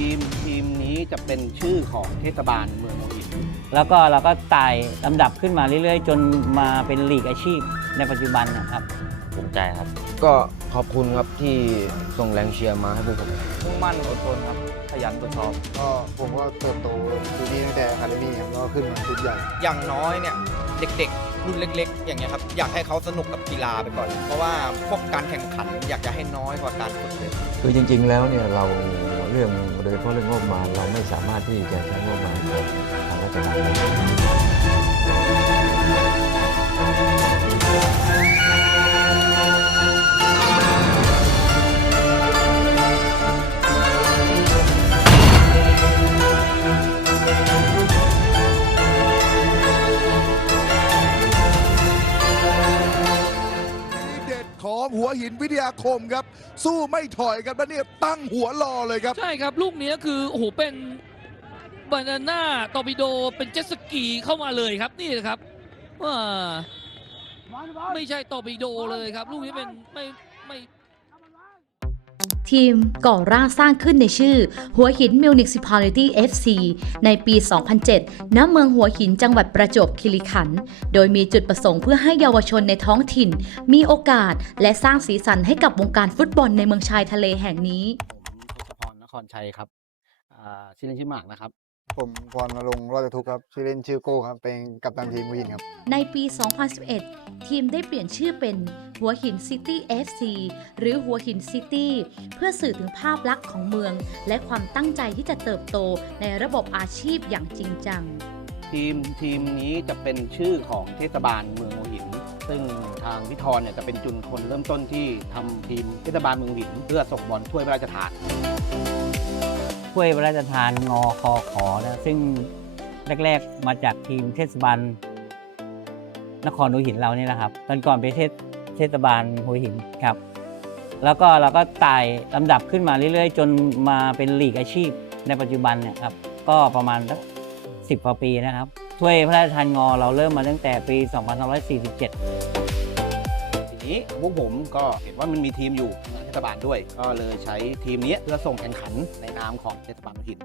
ทีมทีมนี้จะเป็นชื่อของเทศบาลเมืองหัวหินแล้วก็เราก็ไต่ลำดับขึ้นมาเรื่อยๆ จนมาเป็นลีกอาชีพในปัจจุบันนะครับ ภูมิใจครับ ก็ขอบคุณครับที่ส่งแรงเชียร์มาให้พวกผม มุ่งมั่นอดทนครับ ขยันตรวจสอบก็ผมก็เติบโตอยู่นี่ตั้งแต่อะคาเดมี่ครับแล้วก็ขึ้นมาชุดใหญ่ อย่างน้อยเนี่ยเด็กๆ รุ่นเล็ก ๆ อย่างเงี้ยครับ อยากให้เขาสนุกกับกีฬาไปก่อน เพราะว่าพวกการแข่งขันอยากจะให้น้อยกว่าการฝึกเลย คือจริงๆแล้วเนี่ยเรา เรื่องโดยเฉพาะเรื่องงบประมาณเราไม่สามารถที่จะใช้งบประมาณของทางราชการได้ คมครับ สู้ไม่ถอยครับแล้วเนี่ยตั้งหัวรอเลยครับ ใช่ครับ ลูกนี้คือโอ้โหเป็นบานาน่าตอร์ปิโดเป็นเจ็ตสกีเข้ามาเลยครับนี่นะครับว่าไม่ใช่ตอร์ปิโดเลยครับ ลูกนี้เป็นไม่ไม่ ทีมก่อร่างสร้างขึ้นในชื่อ หัวหิน Municipality FC ในปี 2007 ณ เมืองหัวหินจังหวัดประจวบคีรีขันธ์ โดยมีจุดประสงค์เพื่อให้เยาวชนในท้องถิ่น มีโอกาสและสร้างสีสันให้กับวงการฟุตบอลในเมืองชายทะเลแห่งนี้ผมทศพรนครชัยครับชื่อเล่นชื่อหมากนะครับ ผมพรนรงค์รอดทุกข์ครับ ชื่อเล่นชื่อโก้ครับ เป็นกัปตันทีมหัวหินครับ ในปี 2011 ทีมได้เปลี่ยนชื่อเป็นหัวหินซิตี้ FC หรือหัวหินซิตี้เพื่อสื่อถึงภาพลักษณ์ของเมือง และความตั้งใจที่จะเติบโตในระบบอาชีพอย่างจริงจัง ทีมทีมนี้จะเป็นชื่อของเทศบาลเมืองหัวหิน ซึ่งทางพิธรเนี่ยจะเป็นจุนคนเริ่มต้นที่ทำทีมเทศบาลเมืองหัวหิน เพื่อส่งบอลถ้วยพระราชทาน ถ้วยพระราชทานงอคอขอนะซึ่งแรกๆมาจากทีมเทศบาลนครหัวหินเราเนี่แหละครับตอนก่อนเป็นเทศเทศบาลหัวหินครับ แล้วก็เราก็ไต่ลำดับขึ้นมาเรื่อยๆ จนมาเป็นลีกอาชีพในปัจจุบันเนี่ยครับก็ประมาณสักสิบกว่าปีนะครับถ้วยพระราชทานงอเราเริ่มมาตั้งแต่ปี 2547 นี้พวกผมก็เห็นว่ามันมีทีมอยู่ในเทศบาลด้วย ก็เลยใช้ทีมนี้เพื่อส่งแข่งขันในนามของเทศบาลหัวหิน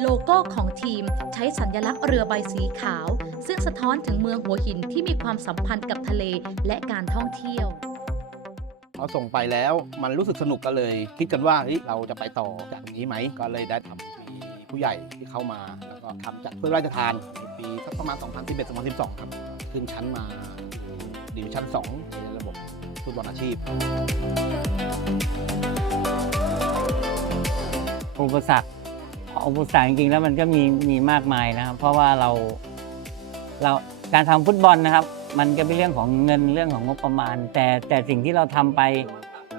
โลโก้ของทีมใช้สัญลักษณ์เรือใบสีขาว ซึ่งสะท้อนถึงเมืองหัวหินที่มีความสัมพันธ์กับทะเลและการท่องเที่ยวพอส่งไปแล้วมันรู้สึกสนุกก็เลย คิดกันว่าเฮ้ยเราจะไปต่อจากตรงนี้ไหมก็เลยได้ทำมีผู้ใหญ่ที่เข้ามา แล้วก็ทำจากถ้วยพระราชทานในปีสักประมาณ 2011-2012 ครับ ขึ้นชั้นมาดิวิชั่น2ในระบบ ฟุตบอลอาชีพ อุปสรรคอุปสรรคจริงๆแล้วมันก็มีมีมากมายนะครับ เพราะว่าเราเราการทำฟุตบอลนะครับ มันก็เป็นเรื่องของเงินเรื่องของงบประมาณ แต่แต่สิ่งที่เราทำไป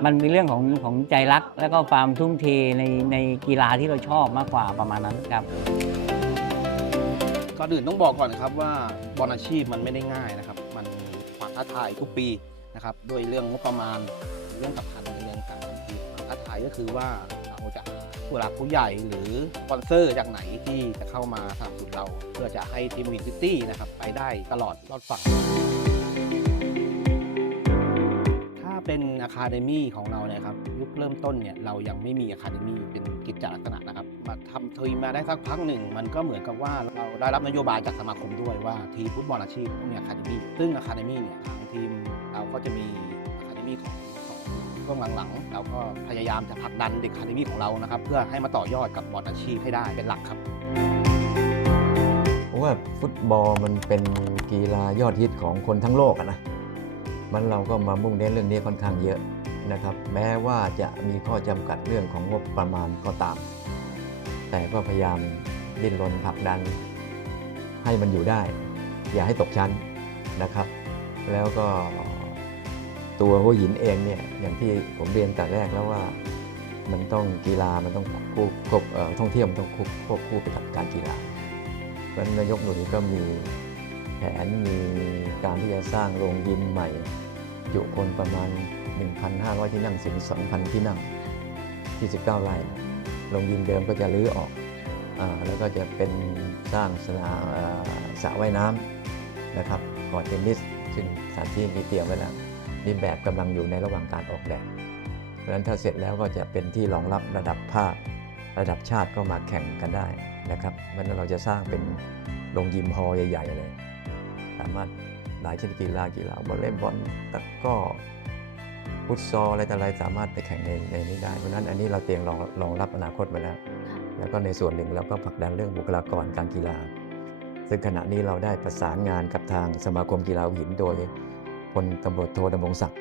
มันเป็นเรื่องของของใจรัก แล้วก็ความทุ่มเทในในกีฬาที่เราชอบมากกว่าประมาณนั้นครับก่อนอื่นต้องบอกก่อนนะครับว่าบอลอาชีพมันไม่ได้ง่ายนะครับ มันความท้าทายทุกปี นะครับด้วยเรื่องงบประมาณเรื่องกับพันในเรื่องการทำทีมความท้าทายก็คือว่าเราจะผู้หลักผู้ใหญ่หรือสปอนเซอร์จากไหนที่จะเข้ามาสนับสนุนเรา เพื่อจะให้ทีมวินซิตี้นะครับไปได้ตลอดรอดฝั่งถ้าเป็นอะคาเดมี่ของเราเนี่ยครับยุคเริ่มต้นเนี่ยเรายังไม่มีอะคาเดมี่เป็นกิจจลักษณะนะครับมาทำทีมมาได้สักพักหนึ่ง มันก็เหมือนกับว่าเราได้รับนโยบายจากสมาคมด้วยว่าทีมฟุตบอลอาชีพต้องมีอะคาเดมี่ซึ่งอะคาเดมี่เนี่ยทางทีม เราก็จะมีอะคาเดมี่ของของช่วงหลังๆ เราก็พยายามจะผลักดันเด็กอะคาเดมี่ของเรานะครับ เพื่อให้มาต่อยอดกับบอลอาชีพให้ได้เป็นหลักครับ เพราะว่าฟุตบอลมันเป็นกีฬายอดฮิตของคนทั้งโลกอะนะ มันเราก็มามุ่งเน้นเรื่องนี้ค่อนข้างเยอะนะครับ แม้ว่าจะมีข้อจำกัดเรื่องของงบประมาณก็ตาม แต่ก็พยายามดิ้นรนผลักดัน ให้มันอยู่ได้ อย่าให้ตกชั้นนะครับ แล้วก็ ตัวหัวหินเองเนี่ยอย่างที่ผมเรียนแต่แรกแล้วว่ามันต้องกีฬามันต้องควบควบท่องเที่ยวมันต้องควบควบคู่ไปกับการกีฬาเพราะฉะนั้นนายกหนุนก็มีแผนมีการที่จะสร้างโรงยิมใหม่ จุคนประมาณ 1,500 ที่นั่งถึง 2,000 ที่นั่งที่ 19ไร่โรงยิมเดิมก็จะรื้อออกอแล้วก็จะเป็นสร้างสนามสระว่ายน้ำนะครับคอร์ตเทนนิสซึ่งสถานที่มีเตรียมไว้แล้ว นี่แบบกำลังอยู่ในระหว่างการออกแบบ เพราะฉะนั้นถ้าเสร็จแล้วก็จะเป็นที่รองรับระดับภาคระดับชาติก็มาแข่งกันได้นะครับเพราะฉะนั้นเราจะสร้างเป็นโรงยิมฮอลล์ใหญ่ๆเลย สามารถหลายชนิดกีฬากีฬาวอลเลย์บอลตะกร้อฟุตซอลอะไรต่ออะไรสามารถไปแข่งในในนี้ได้ เพราะฉะนั้นอันนี้เราเตรียมรองรองรับอนาคตมาแล้ว แล้วก็ในส่วนหนึ่งเราก็ผลักดันเรื่องบุคลากรการกีฬา ซึ่งขณะนี้เราได้ประสานงานกับทางสมาคมกีฬาหัวหินโดย พลตำรวจโทดำรงศักดิ์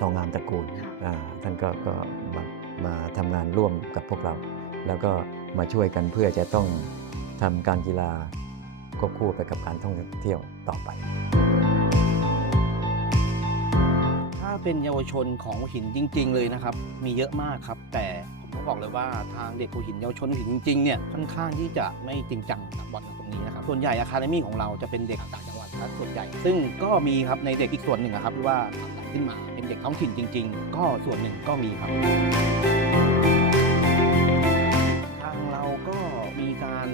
ทองงามตระกูลอ่าท่านก็ก็มามาทำงานร่วมกับพวกเรา แล้วก็มาช่วยกันเพื่อจะต้องทำการกีฬาควบคู่ไปกับการท่องเที่ยวต่อไป ถ้าเป็นเยาวชนของหัวหินจริง ๆ เลยนะครับ มีเยอะมากครับ แต่ผมต้องบอกเลยว่าทางเด็กหัวหินเยาวชนหัวหินจริงๆเนี่ยค่อนข้างที่จะไม่จริงจังกับบอลตรงนี้นะครับส่วนใหญ่อะคาเดมี่ของเราจะเป็นเด็กต่างจังหวัด ซะส่วนใหญ่ ซึ่งก็มีครับในเด็กอีกส่วนหนึ่งอะครับที่ว่าผลักดันขึ้นมาเป็นเด็กท้องถิ่นจริง ๆ ก็ส่วนหนึ่งก็มีครับ ทางเราก็มีการ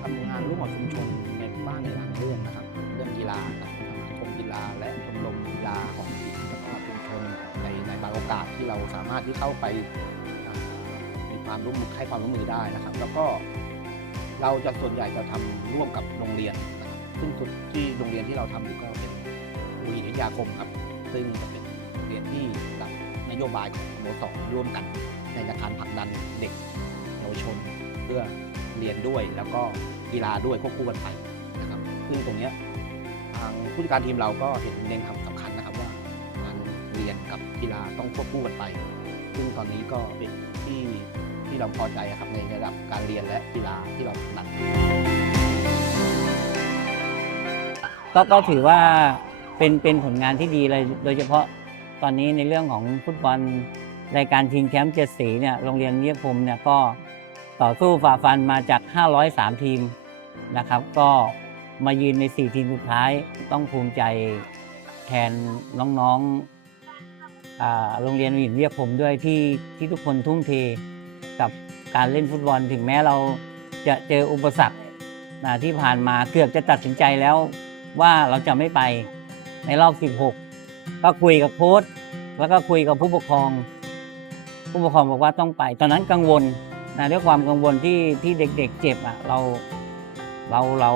ทำงานร่วมกับชุมชนในบ้านในหลายเรื่องนะครับ เรื่องกีฬากับสมาคมกีฬาและชมรมกีฬาของทีมแล้วก็ชุมชนในในบางโอกาสที่เราสามารถที่เข้าไปอ่ามีความร่วมมือให้ความร่วมมือได้นะครับ แล้วก็เราจะส่วนใหญ่จะทำร่วมกับโรงเรียน ซึ่งจุดที่โรงเรียนที่เราทำอยู่ก็เป็นวิทยาคมครับ ซึ่งจะเป็นโรงเรียนที่รับนโยบายของสโมสรร่วมกัน ในการผลักดันเด็กเยาวชน เพื่อเรียนด้วยแล้วก็กีฬาด้วยควบคู่กันไปนะครับ ซึ่งตรงนี้ทางผู้จัดการทีมเราก็เห็นเน้นคำสำคัญนะครับว่าการเรียนกับกีฬาต้องควบคู่กันไป ซึ่งตอนนี้ก็เป็นที่ที่เราพอใจครับในระดับการเรียนและกีฬาที่เราถนัด ก็ก็ถือว่าเป็นเป็นผลงานที่ดีเลยโดยเฉพาะตอนนี้ในเรื่องของฟุตบอลรายการชิงแชมป์เจ็ดสีเนี่ยโรงเรียนเยี่ยพรมเนี่ยก็ต่อสู้ฝ่าฟันมาจาก 503 ทีมนะครับ ก็มายืนใน 4 ทีมสุดท้ายต้องภูมิใจแทนน้องๆโรงเรียนวินเวียพรมด้วยที่ที่ทุกคนทุ่มเทกับการเล่นฟุตบอลถึงแม้เราจะเจออุปสรรคที่ผ่านมาเกือบจะตัดสินใจแล้ว ว่าเราจะไม่ไปในรอบ 16 ก็คุยกับโค้ชแล้วก็คุยกับผู้ปกครอง ผู้ปกครองบอกว่าต้องไป ตอนนั้นกังวลนะด้วยความกังวลที่ที่เด็ก ๆ เจ็บอะเราเราเรา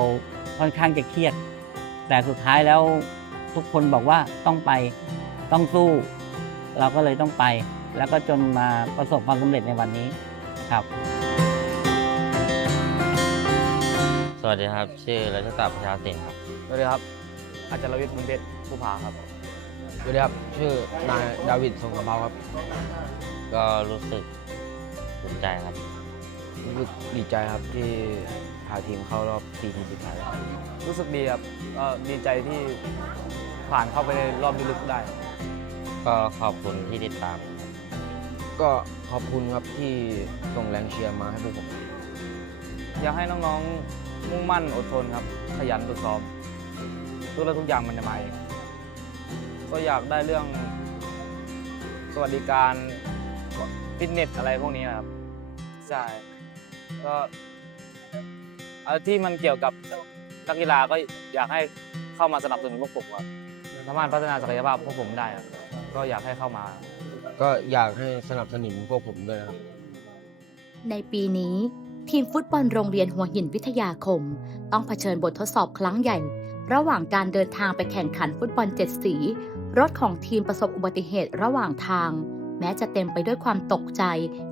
ค่อนข้างจะเครียด แต่สุดท้ายแล้วทุกคนบอกว่าต้องไปต้องสู้ เราก็เลยต้องไป แล้วก็จนมาประสบความสำเร็จในวันนี้ครับ สวัสดีครับ ชื่อรัชตาประชาสินครับ สวัสดีครับ อาจารย์รวิทย์บุญเพชรผู้ผาครับ สวัสดีครับ ชื่อนายดาวิดทรงกระเพราครับ ก็รู้สึกภูมิใจครับ รู้สึกดีใจครับที่พาทีมเข้ารอบ4ทีมสุดท้ายรู้สึกดีครับก็ดีใจที่ผ่านเข้าไปในรอบลึกๆได้ ก็ขอบคุณที่ติดตาม ก็ขอบคุณครับที่ส่งแรงเชียร์มาให้พวกผม อยากให้น้องๆ มุ่งมั่นอดทนครับ ขยันฝึกซ้อม ทุกแล้วทุกอย่างมันจะมาเองก็อยากได้เรื่องสวัสดิการฟิตเนสอะไรพวกนี้นะครับ ใช่ ก็อะไรที่มันเกี่ยวกับนักกีฬาก็อยากให้เข้ามาสนับสนุนพวกผมครับสามารถพัฒนาศักยภาพพวกผมได้ครับก็อยากให้เข้ามา ก็อยากให้สนับสนุนพวกผมด้วยนะครับ ในปีนี้ทีมฟุตบอลโรงเรียนหัวหินวิทยาคม ต้องเผชิญบททดสอบครั้งใหญ่ ระหว่างการเดินทางไปแข่งขันฟุตบอลเจ็ดสี รถของทีมประสบอุบัติเหตุระหว่างทาง แม้จะเต็มไปด้วยความตกใจ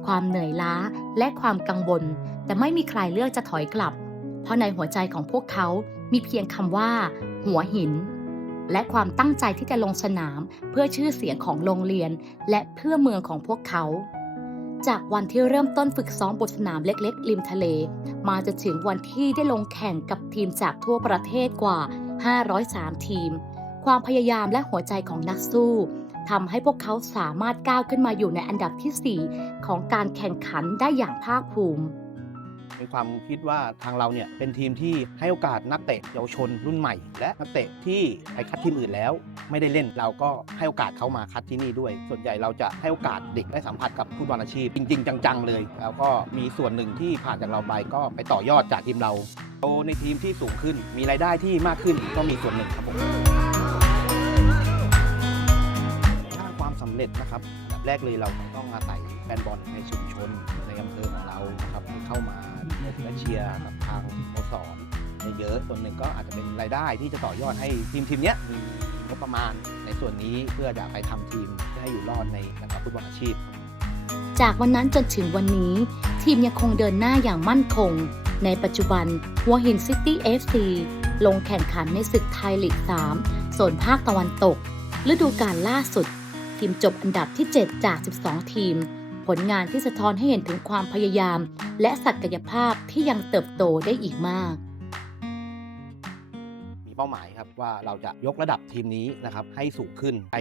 ความเหนื่อยล้า และความกังวล แต่ไม่มีใครเลือกจะถอยกลับ เพราะในหัวใจของพวกเขา มีเพียงคำว่า หัวหิน และความตั้งใจที่จะลงสนาม เพื่อชื่อเสียงของโรงเรียน และเพื่อเมืองของพวกเขาจากวันที่เริ่มต้นฝึกซ้อมบนสนามเล็กๆ ริมทะเล มาจนถึงวันที่ได้ลงแข่งกับทีมจากทั่วประเทศกว่า 503 ทีม ความพยายามและหัวใจของนักสู้ทำให้พวกเขาสามารถก้าวขึ้นมาอยู่ในอันดับทีสี่4 ของการแข่งขันได้อย่างภาคภูมิ มีความคิดว่าทางเราเนี่ยเป็นทีมที่ให้โอกาสนักเตะเยาวชนรุ่นใหม่ และนักเตะที่ไปคัดทีมอื่นแล้ว ไม่ได้เล่นเราก็ให้โอกาสเขามาคัดที่นี่ด้วย ส่วนใหญ่เราจะให้โอกาสเด็กได้สัมผัสกับฟุตบอลอาชีพ จริง ๆ จังๆเลย แล้วก็มีส่วนหนึ่งที่ผ่านจากเราไปก็ไปต่อยอดจากทีมเราโตในทีมที่สูงขึ้น มีรายได้ที่มากขึ้นก็มีส่วนหนึ่งครับผมถ้าความสำเร็จนะครับอันดับแรกเลยเราต้องอาศัยแฟนบอลในชุมชนในอำเภอของเรานะครับเข้ามา และเชียร์กับทางสโมสรเยอะส่วนหนึ่งก็อาจจะเป็นรายได้ที่จะต่อยอดให้ทีมทีมเนี้ยมีงบประมาณในส่วนนี้เพื่อจะไปทำทีมให้อยู่รอดในวงการฟุตบอลอาชีพ จากวันนั้นจนถึงวันนี้ ทีมยังคงเดินหน้าอย่างมั่นคง ในปัจจุบันหัวหินซิตี้ FC ลงแข่งขันในศึกไทยลีก 3 โซนภาคตะวันตก ฤดูกาลล่าสุด ทีมจบอันดับที่ 7 จาก 12 ทีม ผลงานที่สะท้อนให้เห็นถึงความพยายาม และศักยภาพที่ยังเติบโตได้อีกมาก เป้าหมายครับว่าเราจะยกระดับทีมนี้นะครับให้สูงขึ้นไป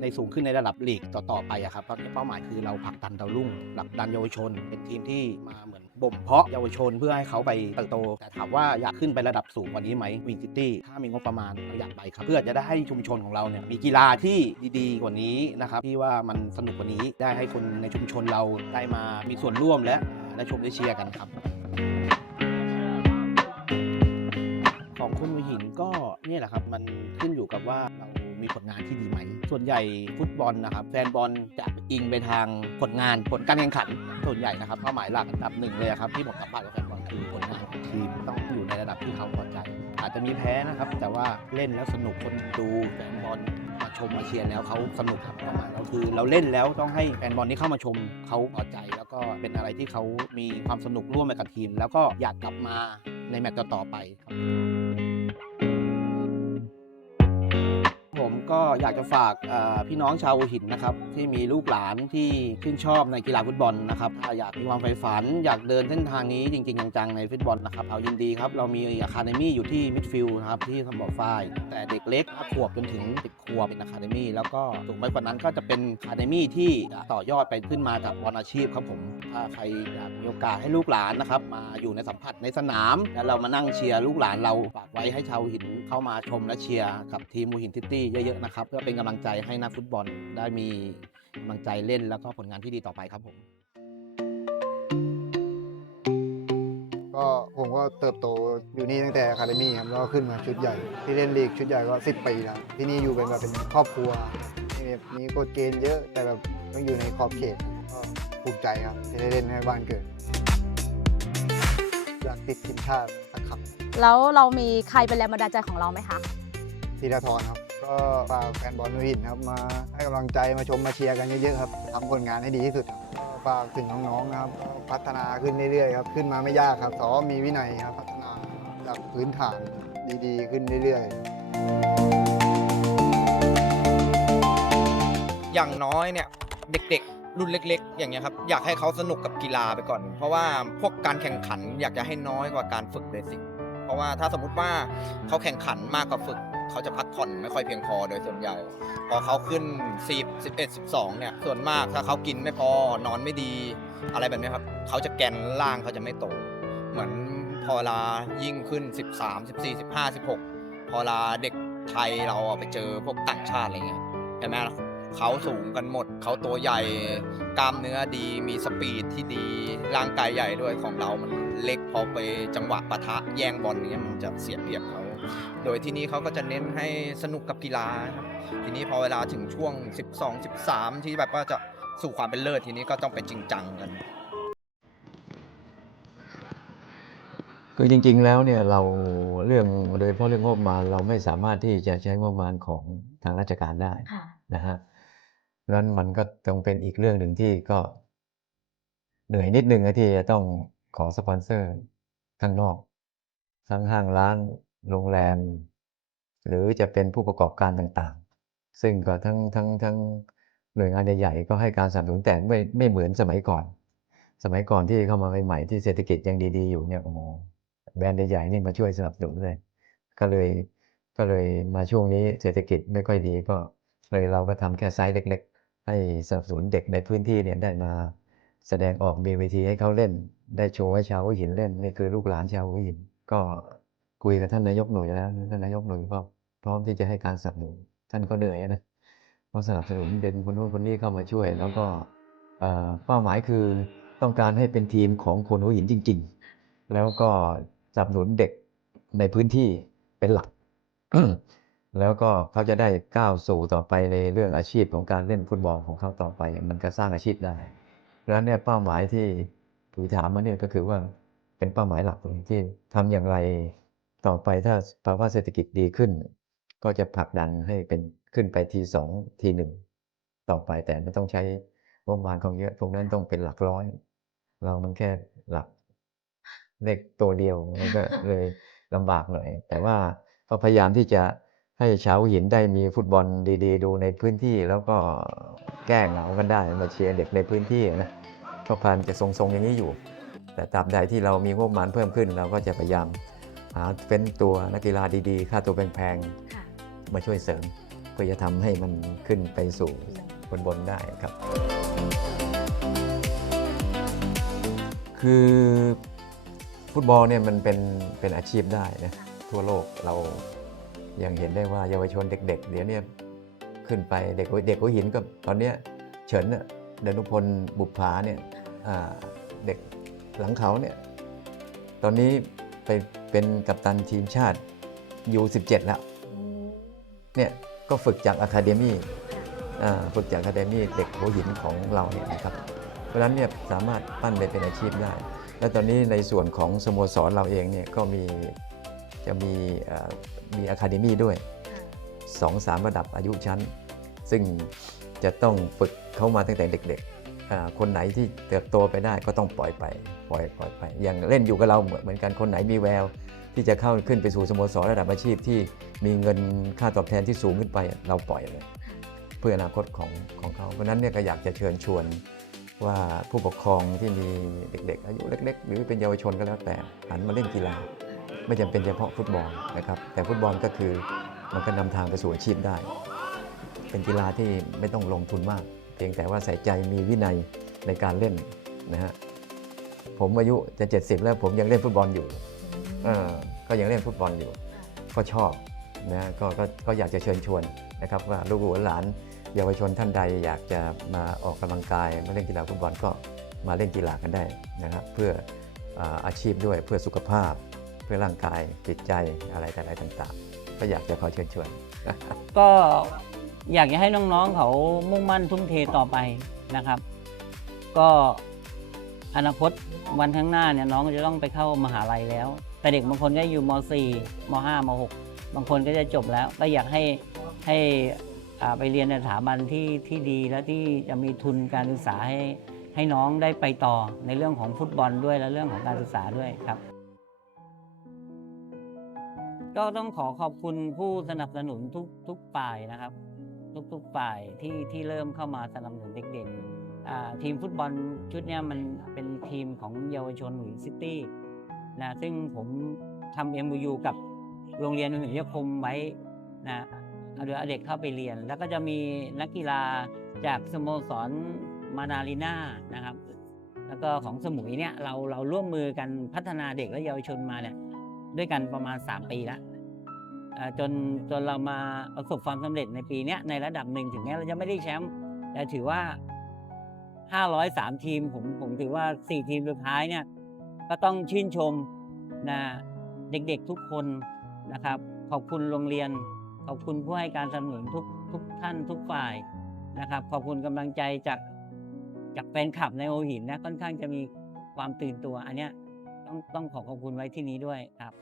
ในสูงขึ้นในระดับลีกต่อๆไปครับตอนนี้เป้าหมายคือเราผลักดันดาวรุ่งผลักดันเยาวชน เป็นทีมที่มาเหมือนบ่มเพาะเยาวชนเพื่อให้เขาไปเติบโต แต่ถามว่าอยากขึ้นไประดับสูงกว่านี้ไหมวินซิตี้ถ้ามีงบประมาณเราอยากไปครับเพื่อจะได้ให้ชุมชนของเราเนี่ยมีกีฬาที่ดีๆกว่านี้นะครับที่ว่ามันสนุกกว่านี้ได้ให้คนในชุมชนเราได้มามีส่วนร่วมและได้ชมได้เชียร์กันครับ คนหัวหินก็นี่แหละครับมันขึ้นอยู่กับว่าเรามีผลงานที่ดีไหม ส่วนใหญ่ฟุตบอลนะครับ แฟนบอลจะอิงไปทางผลงานผลการแข่งขัน ส่วนใหญ่นะครับเป้าหมายหลักอันดับหนึ่งเลยครับที่ผมสัมภาษณ์กับแฟนบอลคือผลงานของทีมต้องอยู่ในระดับที่เขาพอใจ อาจจะมีแพ้นะครับ แต่ว่าเล่นแล้วสนุกคนดูแฟนบอลมาชมมาเชียร์แล้วเขาสนุกครับประมาณเราคือเราเล่นแล้วต้องให้แฟนบอลที่เข้ามาชมเขาพอใจ แล้วก็เป็นอะไรที่เขามีความสนุกร่วมไปกับทีม แล้วก็อยากกลับมาในแมตช์ต่อๆไปครับ อยากจะฝากพี่น้องชาวหัวหินนะครับที่มีลูกหลานที่ชื่นชอบในกีฬาฟุตบอลนะครับถ้าอยากมีความใฝ่ฝัน อยากเดินเส้นทางนี้จริง ๆ จังๆในฟุตบอลนะครับเรายินดีครับเรามีอะคาเดมี่อยู่ที่มิดฟิลด์นะครับที่ทำบ่อฝ้ายแต่เด็กเล็ก5ขวบจนถึง10ขวบเป็นอะคาเดมี่แล้วก็สูงไปกว่านั้นก็จะเป็นอะคาเดมี่ที่ต่อยอดไปขึ้นมากับบอลอาชีพครับผมถ้าใครอยากมีโอกาสให้ลูกหลานนะครับมาอยู่ในสัมผัสในสนาม แล้วเรามานั่งเชียร์ลูกหลานเราฝากไว้ให้ชาวหินเข้ามาชมและเชียร์กับทีมหัวหินซิตี้เยอะๆนะครับเพื่อเป็นกำลังใจให้นักฟุตบอลได้มีกำลังใจเล่นแล้วก็ผลงานที่ดีต่อไปครับผม ก็ผมก็เติบโตอยู่นี่ตั้งแต่อะคาเดมี่ครับแล้วก็ขึ้นมาชุดใหญ่ ที่เล่นลีกชุดใหญ่ก็ 10 ปีแล้วที่นี่อยู่เป็นแบบเป็นครอบครัวมีแบบมีกฎเกณฑ์เยอะแต่แบบต้องอยู่ในขอบเขตก็ภูมิใจครับที่ได้เล่นให้บ้านเกิดอยากติดทีมชาติสักครั้งแล้วเรามีใครเป็นแรงบันดาลใจของเราไหมคะธีรทรครับ ก็ฝากแฟนบอลนุหินครับมาให้กำลังใจมาชมมาเชียร์กันเยอะๆครับทำผลงานให้ดีที่สุดครับก็ฝากถึงน้องๆนะครับพัฒนาขึ้นเรื่อยๆครับขึ้นมาไม่ยากครับแต่ว่ามีวินัยครับพัฒนาจากพื้นฐานดีๆ ขึ้นเรื่อยๆ อย่างน้อยเนี่ยเด็กๆ รุ่นเล็ก ๆ อย่างเงี้ยครับอยากให้เขาสนุกกับกีฬาไปก่อน เพราะว่าพวกการแข่งขันอยากจะให้น้อยกว่าการฝึกเบสิกเพราะว่าถ้าสมมุติว่าเขาแข่งขันมากกว่าฝึก เขาจะพักผ่อนไม่ค่อยเพียงพอโดยส่วนใหญ่ พอเขาขึ้น 10 11 12 เนี่ย ส่วนมากถ้าเขากินไม่พอนอนไม่ดีอะไรแบบนี้ครับเขาจะแกนล่างเขาจะไม่โต เหมือนพอเวลายิ่งขึ้น 13 14 15 16 พอเวลาเด็กไทยเราไปเจอพวกต่างชาติอะไรเงี้ยเห็นไหมเขาสูงกันหมด เขาตัวใหญ่กล้ามเนื้อดีมีสปีดที่ดีร่างกายใหญ่ด้วยของเรามันเล็กพอไปจังหวะปะทะแย่งบอลเนี้ยมันจะเสียเปรียบเขา โดยที่นี้เขาก็จะเน้นให้สนุกกับกีฬาครับทีนี้พอเวลาถึงช่วง 12 13 ที่แบบว่าจะสู่ความเป็นเลิศทีนี้ก็ต้องไปจริงจังกัน คือจริง ๆ แล้วเนี่ยเราเรื่องโดยเฉพาะเรื่องงบประมาณเราไม่สามารถที่จะใช้งบประมาณของทางราชการได้นะฮะเพราะฉะนั้นมันก็ต้องเป็นอีกเรื่องหนึ่งที่ก็เหนื่อยนิดนึงนะที่จะต้องขอสปอนเซอร์ข้างนอกทั้งห้างร้าน โรงแรม หรือจะเป็นผู้ประกอบการต่างๆ ซึ่งก็ทั้งทั้งทั้งหน่วยงานใหญ่ๆก็ให้การสนับสนุนแต่ไม่ไม่เหมือนสมัยก่อน สมัยก่อนที่เข้ามาใหม่ๆที่เศรษฐกิจยังดี ๆ อยู่เนี่ยโอ้แบรนด์ใหญ่ๆนี่มาช่วยสนับสนุนเลย ก็เลยก็เลยมาช่วงนี้เศรษฐกิจไม่ค่อยดีก็เลยเราก็ทำแค่ไซส์เล็ก ๆ ให้สนับสนุนเด็กในพื้นที่เนี่ยได้มาแสดงออกมีเวทีให้เขาเล่น ได้โชว์ให้ชาวหัวหินเล่นนี่คือลูกหลานชาวหัวหินก็ คุยกับท่านนายกหน่วยแล้วท่านนายกหน่วยก็พร้อมที่จะให้การสนับสนุนท่านก็เหนื่อยนะเพราะสนับสนุนเด่นคนโน้นคนนี้เข้ามาช่วย แล้วก็เอ่อเป้าหมายคือต้องการให้เป็นทีมของคนหัวหินจริง ๆ แล้วก็สนับสนุนเด็กในพื้นที่เป็นหลัก แล้วก็เขาจะได้ก้าวสู่ต่อไปในเรื่องอาชีพของการเล่นฟุตบอลของเขาต่อไป มันก็สร้างอาชีพได้เพราะนั้นเนี่ยเป้าหมายที่ที่ถามมาเนี่ยก็คือว่าเป็นเป้าหมายหลักเลยที่ทำอย่างไร ต่อไปถ้าภาวะเศรษฐกิจดีขึ้น ก็จะผลักดันให้เป็นขึ้นไปทีสองทีหนึ่งต่อไปแต่ไม่ต้องใช้งบประมาณของเยอะตรงนั้นต้องเป็นหลักร้อย เรามันแค่หลักเลขตัวเดียวมันก็เลยลำบากหน่อย แต่ว่าก็พยายามที่จะให้ชาวหินได้มีฟุตบอลดี ๆ ดูในพื้นที่แล้วก็แก้เหงากันได้มาเชียร์เด็กในพื้นที่นะก็พยายามจะทรงๆอย่างนี้อยู่ แต่ตราบใดที่เรามีงบประมาณเพิ่มขึ้น เราก็จะพยายาม หาเป็นตัวนักกีฬาดีๆ ค่าตัวแพงๆมาช่วยเสริม เพื่อจะทำให้มันขึ้นไปสู่บนบนๆได้ครับ คือฟุตบอลเนี่ยมันเป็นเป็นอาชีพได้นะทั่วโลกเรายังเห็นได้ว่าเยาวชนเด็ก ๆ เดี๋ยวเนี้ขึ้นไปเด็กเด็กหัวหินก็ตอนเนี้ยเฉินน่ะเดนุพลบุปผาเนี่ยอ่าเด็กหลังเขาเนี่ยตอนนี้ ไปเป็นกัปตันทีมชาติยู17 แล้วเนี่ยก็ฝึกจากอะคาเดมี่อ่าฝึกจากอะคาเดมี่เด็กหัวหินของเราเนี่ยนะครับเพราะฉะนั้นเนี่ยสามารถปั้นไปเป็นอาชีพได้ และตอนนี้ในส่วนของสโมสรเราเองเนี่ยก็มีจะมีเอ่อมีอะคาเดมี่ด้วย2อสามระดับอายุชั้น ซึ่งจะต้องฝึกเขามาตั้งแต่เด็กๆอ่าคนไหนที่เติบโตไปได้ก็ต้องปล่อยไป ปล่อยปล่อยไปอย่างเล่นอยู่กับเราเหมือนเหมือนกันคนไหนมีแวว ที่จะเข้าขึ้นไปสู่สโมสรระดับอาชีพที่มีเงินค่าตอบแทนที่สูงขึ้นไปเราปล่อยเลย เพื่ออนาคตของของเขาเพราะฉะนั้นเนี่ยก็อยากจะเชิญชวนว่าผู้ปกครองที่มีเด็ก ๆ อายุเล็ก ๆ หรือเป็นเยาวชนก็แล้วแต่หันมาเล่นกีฬา ไม่จำเป็นเฉพาะฟุตบอลนะครับ แต่ฟุตบอลก็คือมันก็นำทางไปสู่อาชีพได้ เป็นกีฬาที่ไม่ต้องลงทุนมาก เพียงแต่ว่าใส่ใจมีวินัยในการเล่นนะฮะ ผมอายุจะ 70 แล้วผมยังเล่นฟุตบอลอยู่เออก็ยังเล่นฟุตบอลอยู่ ก็ชอบนะก็ก็ก็อยากจะเชิญชวนนะครับว่าลูกหลานเยาวชนท่านใดอยากจะมาออกกำลังกายมาเล่นกีฬาฟุตบอลก็มาเล่นกีฬากันได้นะครับเพื่ออาอาชีพด้วยเพื่อสุขภาพ เพื่อร่างกายจิตใจอะไรแต่อะไรต่างๆ ก็อยากจะขอเชิญชวน ก็อยากจะให้น้องๆเขามุ่งมั่นทุ่มเทต่อไปนะครับ ก็ อนาคตวันข้างหน้าเนี่ยน้องจะต้องไปเข้ามหาลัยแล้ว แต่เด็กบางคนก็อยู่ม .4 ม .5 ม .6 บางคนก็จะจบแล้ว ก็อยากให้ให้ไปเรียนในสถาบันที่ที่ดีและที่จะมีทุนการศึกษาให้ให้น้องได้ไปต่อในเรื่องของฟุตบอลด้วยและเรื่องของการศึกษาด้วยครับ ก็ต้องขอขอบคุณผู้สนับสนุนทุกทุกฝ่ายนะครับ ทุกๆฝ่ายที่ที่เริ่มเข้ามาสนับสนุนเด็กๆ ทีมฟุตบอลชุดนี้มันเป็นทีมของเยาวชนหุยซิตี้นะซึ่งผมทำ MOU กับโรงเรียนหุยยคมไว้นะเอาเด็กเข้าไปเรียน แล้วก็จะมีนักกีฬาจากสโมสรมานาลีน่านะครับ แล้วก็ของสมุยเนี่ยเราเราร่วมมือกันพัฒนาเด็กและเยาวชนมาเนี่ยด้วยกันประมาณ 3 ปีแล้วจนจนเรามาประสบความสำเร็จในปีนี้ในระดับหนึ่งถึงแม้เราจะไม่ได้แชมป์แต่ถือว่า 503 ทีมผมผมถือว่า 4 ทีมสุดท้ายเนี่ยก็ต้องชื่นชมนะเด็กๆทุกคนนะครับ ขอบคุณโรงเรียน ขอบคุณผู้ให้การสนับสนุนทุกทุกท่านทุกฝ่ายนะครับ ขอบคุณกำลังใจจากจากแฟนคลับในโอหินนะค่อนข้างจะมีความตื่นตัว อันเนี้ยต้องต้องขอขอบคุณไว้ที่นี้ด้วยครับ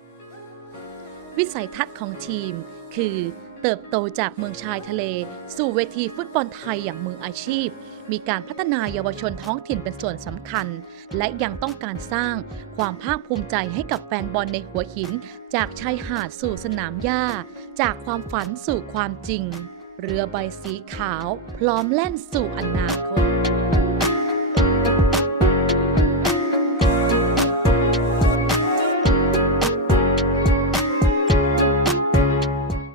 วิสัยทัศน์ของทีมคือ เติบโตจากเมืองชายทะเล สู่เวทีฟุตบอลไทยอย่างมืออาชีพ มีการพัฒนาเยาวชนท้องถิ่นเป็นส่วนสำคัญ และยังต้องการสร้างความภาคภูมิใจให้กับแฟนบอลในหัวหิน จากชายหาดสู่สนามหญ้า จากความฝันสู่ความจริง เรือใบสีขาว พร้อมแล่นสู่อนาคต